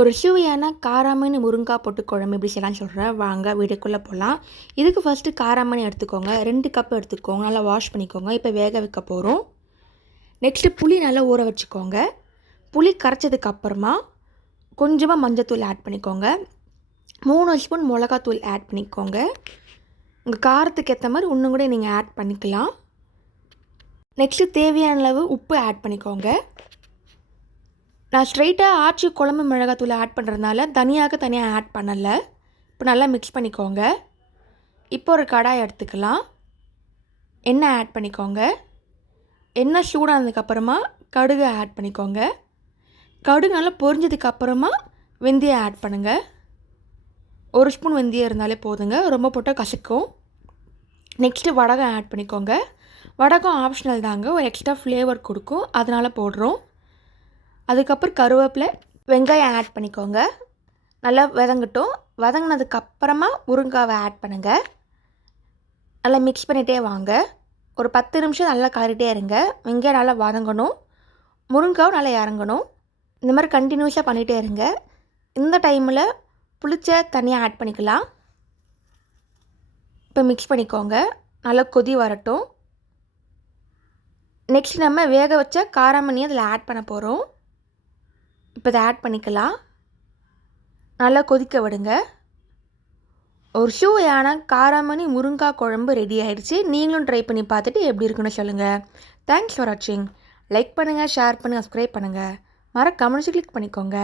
ஒரு சுவையான காராமணி முருங்காய் போட்டு குழம்பு எப்படி செய்யலாம்னு சொல்கிறேன். வாங்க வீடியோக்குள்ளே போகலாம். இதுக்கு ஃபஸ்ட்டு காராமணி எடுத்துக்கோங்க. 2 கப் எடுத்துக்கோங்க. நல்லா வாஷ் பண்ணிக்கோங்க. இப்போ வேக வைக்க போகிறோம். நெக்ஸ்ட்டு புளி நல்லா ஊற வச்சுக்கோங்க. புளி கரைச்சதுக்கப்புறமா கொஞ்சமாக மஞ்சத்தூள் ஆட் பண்ணிக்கோங்க. 3 ஸ்பூன் மிளகாத்தூள் ஆட் பண்ணிக்கோங்க. உங்கள் காரத்துக்கு ஏற்ற மாதிரி இன்னும் கூட நீங்கள் ஆட் பண்ணிக்கலாம். நெக்ஸ்ட்டு தேவையான அளவு உப்பு ஆட் பண்ணிக்கோங்க. நான் ஸ்ட்ரெயிட்டாக ஆச்சி குழம்பு மிளகாத்தூள் ஆட் பண்ணுறதுனால தனியாக ஆட் பண்ணலை. இப்போ நல்லா மிக்ஸ் பண்ணிக்கோங்க. இப்போ ஒரு கடாய் எடுத்துக்கலாம். எண்ணெய் ஆட் பண்ணிக்கோங்க. எண்ணெய் சூடானதுக்கப்புறமா கடுகு ஆட் பண்ணிக்கோங்க. கடுகு நல்லா பொரிஞ்சதுக்கப்புறமா வெந்தயம் ஆட் பண்ணுங்கள். 1 ஸ்பூன் வெந்தயம் இருந்தாலே போதுங்க, ரொம்ப போட்டால் கசக்கும். நெக்ஸ்ட்டு வடகம் ஆட் பண்ணிக்கோங்க. வடகம் ஆப்ஷனல் தாங்க, ஒரு எக்ஸ்ட்ரா ஃப்ளேவர் கொடுக்கும், அதனால் போடுறோம். அதுக்கப்புறம் கருவேப்பிலை, வெங்காயம் ஆட் பண்ணிக்கோங்க. நல்லா வதங்கட்டும். வதங்கினதுக்கப்புறமா முருங்காவை ஆட் பண்ணுங்கள். நல்லா மிக்ஸ் பண்ணிகிட்டே வாங்க. ஒரு 10 நிமிஷம் நல்லா கறிட்டே இருங்க. வெங்காயம் நல்லா வதங்கணும், முருங்காவும் நல்லா இறங்கணும். இந்த மாதிரி கண்டினியூஸாக பண்ணிகிட்டே இருங்க. இந்த டைமில் புளிச்ச தண்ணியை ஆட் பண்ணிக்கலாம். இப்போ மிக்ஸ் பண்ணிக்கோங்க. நல்லா கொதி வரட்டும். நெக்ஸ்ட் நம்ம வேக வச்ச காராமணியை அதில் ஆட் பண்ண போகிறோம். இப்போ இதை ஆட் பண்ணிக்கலாம். நல்லா கொதிக்க விடுங்க. ஒரு சுவையான காராமணி முருங்காய் குழம்பு ரெடி ஆகிடுச்சு. நீங்களும் ட்ரை பண்ணி பார்த்துட்டு எப்படி இருக்குன்னு சொல்லுங்கள். தேங்க்ஸ் ஃபார் வாட்சிங். லைக் பண்ணுங்கள், ஷேர் பண்ணுங்கள், சப்ஸ்கிரைப் பண்ணுங்கள். மறக்காம கிளிக் பண்ணிக்கோங்க.